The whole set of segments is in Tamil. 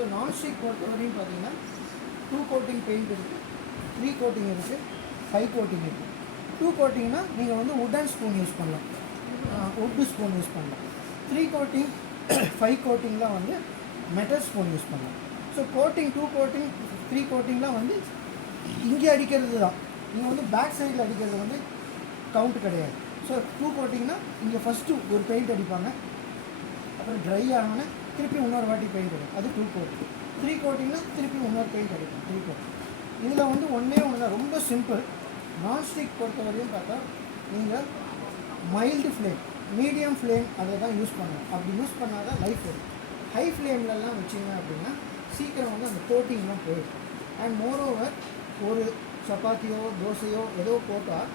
ஸோ நான்ஸ்டிக் பொறுத்தவரையும் பார்த்தீங்கன்னா 2 கோட்டிங் பெயிண்ட் இருக்குது, 3 கோட்டிங் இருக்குது, 5 கோட்டிங் இருக்குது. 2 கோட்டிங்னா நீங்கள் வந்து உட்டன் ஸ்பூன் யூஸ் பண்ணலாம், உட்டு ஸ்பூன் யூஸ் பண்ணலாம். 3 கோட்டிங் 5 கோட்டிங்லாம் வந்து மெட்டல் ஸ்பூன் யூஸ் பண்ணலாம். ஸோ கோட்டிங் 2 கோட்டிங் 3 கோட்டிங்லாம் வந்து இங்கே அடிக்கிறது தான். நீங்கள் வந்து பேக் சைடில் அடிக்கிறது வந்து கவுண்ட் கிடையாது. ஸோ 2 கோட்டிங்னா இங்கே ஃபஸ்ட்டு ஒரு பெயிண்ட் அடிப்பாங்க, அப்புறம் ட்ரை ஆனோன்னே திருப்பி இன்னொரு வாட்டி பெயிண்ட் அடிக்கும், அது 2 கோட்டிங். 3 கோட்டிங்னா திருப்பி இன்னொரு பெயிண்ட் அடிக்கும், 3 கோட்டிங். இதில் வந்து ஒன்றே ஒன்று தான், ரொம்ப சிம்பிள். நான்ஸ்டிக் பொறுத்தவரையும் பார்த்தா நீங்கள் மைல்டு ஃப்ளேம், மீடியம் ஃப்ளேம் அதை தான் யூஸ் பண்ணணும். அப்படி யூஸ் பண்ணால் தான் லைஃப் வரும். ஹை ஃப்ளேம்லலாம் வச்சிங்க அப்படின்னா சீக்கிரம் வந்து அந்த கோட்டிங்லாம் போயிடும். அண்ட் மோரோவர் ஒரு சப்பாத்தியோ தோசையோ ஏதோ போட்டால்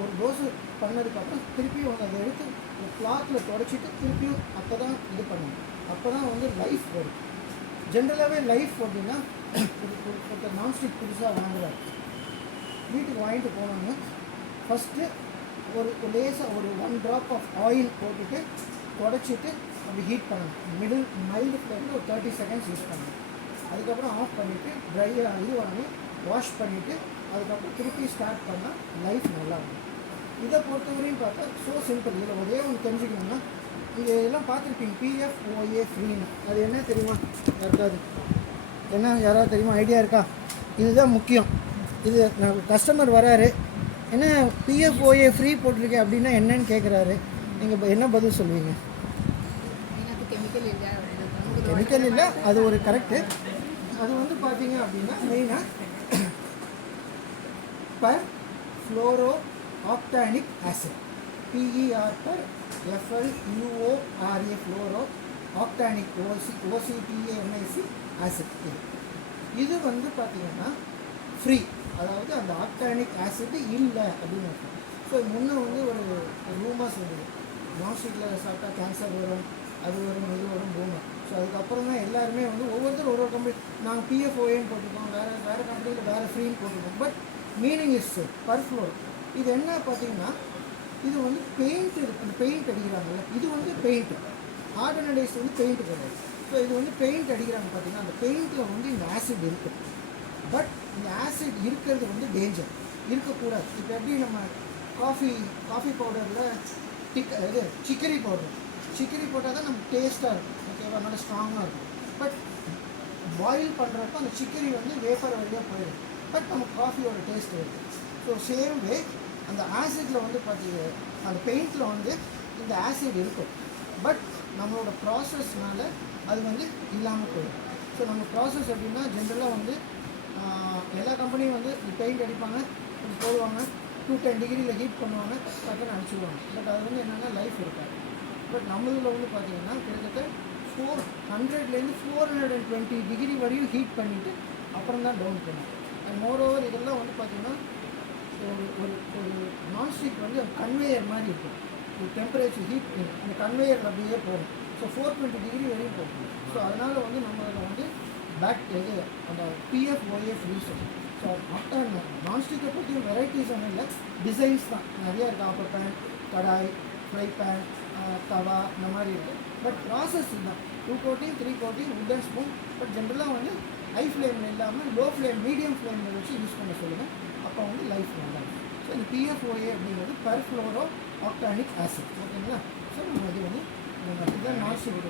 ஒரு தோசை பண்ணதுக்கப்புறம் திருப்பியும் அதை எடுத்து ஒரு கிளாத்தில் தொடச்சிட்டு திருப்பியும் அப்போ தான் இது பண்ணணும். அப்போ தான் வந்து லைஃப் வரும். ஜென்ரலாகவே லைஃப் அப்படின்னா ஒருத்தர் நான்ஸ்டிக் புதுசாக வாங்குறாரு, வீட்டுக்கு வாங்கிட்டு போனோம்னா ஃபஸ்ட்டு ஒரு லேசாக ஒரு 1 ட்ராப் ஆஃப் ஆயில் போட்டுட்டு தொடச்சிட்டு அப்படி ஹீட் பண்ணணும். மைல்டு ஃப்ளேமில் ஒரு 30 செகண்ட்ஸ் யூஸ் பண்ணணும். அதுக்கப்புறம் ஆஃப் பண்ணிவிட்டு ட்ரையாக இது வாங்கி வாஷ் பண்ணிவிட்டு அதுக்கப்புறம் திருப்பி ஸ்டார்ட் பண்ணால் லைஃப் நல்லாயிருக்கும். இதை பொறுத்தவரையும் பார்த்தா ஸோ சிம்பிள். இதில் ஒரே ஒன்று தெரிஞ்சுக்கணும்னா, நீங்கள் இதெல்லாம் பார்த்துருப்பீங்க PFOA ஃப்ரீன்னு. அது என்ன தெரியுமா யாருக்காவது? என்ன யாராவது தெரியுமா? ஐடியா இருக்கா? இதுதான் முக்கியம். இது நான் கஸ்டமர் வராரு, என்ன PFOA ஃப்ரீ போட்டிருக்கேன் அப்படின்னா என்னன்னு கேட்குறாரு, நீங்கள் என்ன பதில் சொல்லுவீங்க? கெமிக்கல் இல்லை, அது ஒரு கரெக்டு. அது வந்து பார்த்தீங்க அப்படின்னா மெயினாக per fluoro octanoic acid, PER per FLUORA fluoro octanoic OCTANIC acid. இது வந்து பார்த்தீங்கன்னா ஃப்ரீ, அதாவது அந்த ஆக்டானிக் ஆசிட் இல்லை அப்படின்னு இருக்கும். ஸோ முன்னே வந்து ஒரு ரூமர்ஸ் இருந்தது, நான்ஸ்டிக்கில் சாப்பிட்டா கேன்சர் வரும், அது வரும், இது வரும் ரூமர். ஸோ அதுக்கப்புறம் தான் எல்லாருமே வந்து ஒவ்வொருத்தரும் ஒரு கம்பெனி, நாங்கள் PFOAன்னு போட்டிருக்கோம், வேறு கம்பெனியில் வேறு ஃப்ரீன்னு போட்டிருக்கோம். But meaning is per floor. இது என்ன பார்த்தீங்கன்னா, இது வந்து பெயிண்ட் இருக்குது, பெயிண்ட் அடிக்கிறாங்கல்ல, இது வந்து பெயிண்ட்டு. ஆர்டினடைஸ் வந்து பெயிண்ட் கிடையாது. ஸோ இது வந்து பெயிண்ட் அடிக்கிறாங்க பார்த்தீங்கன்னா, அந்த பெயிண்டில் வந்து இந்த ஆசிட் இருக்குது. பட் இந்த ஆசிட் இருக்கிறது வந்து டேஞ்சர், இருக்கக்கூடாது. இப்போ எப்படி நம்ம காஃபி பவுடரில் இது சிக்கரி போட்டால் தான் நம்ம டேஸ்ட்டாக இருக்கும், ஓகேவா, நல்லா ஸ்ட்ராங்காக இருக்கும். பட் பாயில் பண்ணுறப்போ அந்த சிக்கரி வந்து வேப்பர் வழியாக போயிடும், பட் நம்ம காஃபியோட டேஸ்ட் இருக்குது. ஸோ சேம் வே அந்த ஆசிட்டில் வந்து பார்த்தீங்க, அந்த பெயிண்டில் வந்து இந்த ஆசிட் இருக்கும். பட் நம்மளோட ப்ராசஸ்னால அது வந்து இல்லாமல் போயிடும். ஸோ நம்ம ப்ராசஸ் அப்படின்னா ஜென்ரலாக வந்து எல்லா கம்பெனியும் வந்து பெயிண்ட் அடிப்பாங்க, போடுவாங்க, 210 டிகிரியில் ஹீட் பண்ணுவாங்க, டக்குன்னு அடிச்சுடுவாங்க. பட் அது வந்து என்னென்னா லைஃப் இருக்காது. பட் நம்மளில் வந்து பார்த்தீங்கன்னா கிட்டத்தட்ட 400லேருந்து 420 டிகிரி வரையும் ஹீட் பண்ணிவிட்டு அப்புறம் தான் டவுன் பண்ணும். அண்ட் மோரோவர் இதெல்லாம் வந்து பார்த்திங்கன்னா ஒரு நான்ஸ்டிக் வந்து கன்வேயர் மாதிரி இருக்கும். ஒரு டெம்பரேச்சர் ஹீட் அந்த கன்வேயர் அப்படியே போகும். ஸோ 420 டிகிரி வரையும் போகும். ஸோ அதனால் வந்து நம்மளில் வந்து இது அந்த PFOA ஃப்ரீ சொல்லும். ஸோ மற்ற நான்ஸ்டிக்கை பற்றி வெரைட்டிஸ் ஒன்றும் இல்லை, டிசைன்ஸ் தான் நிறையா இருக்குது. ஆப்பர் பேன், கடாய், ஃப்ரை பேன், தவா, இந்த மாதிரி இருக்குது. பட் ப்ராசஸ் தான் 2 coating 3 coating wooden spoon. But ஜென்ரலாக வந்து ஹை ஃப்ளேமில் இல்லாமல் லோ ஃப்ளேம், மீடியம் ஃப்ளேமில் வச்சு யூஸ் பண்ண சொல்லுங்கள். அப்போ வந்து லைஃப் நல்லா இருக்கும். ஸோ இந்த PFOA அப்படிங்கிறது பர் ஃப்ளோரோ ஆக்டானிக் ஆசிட், ஓகேங்களா. ஸோ நம்ம இது வந்து இதுதான் நான்ஸ்டிக்.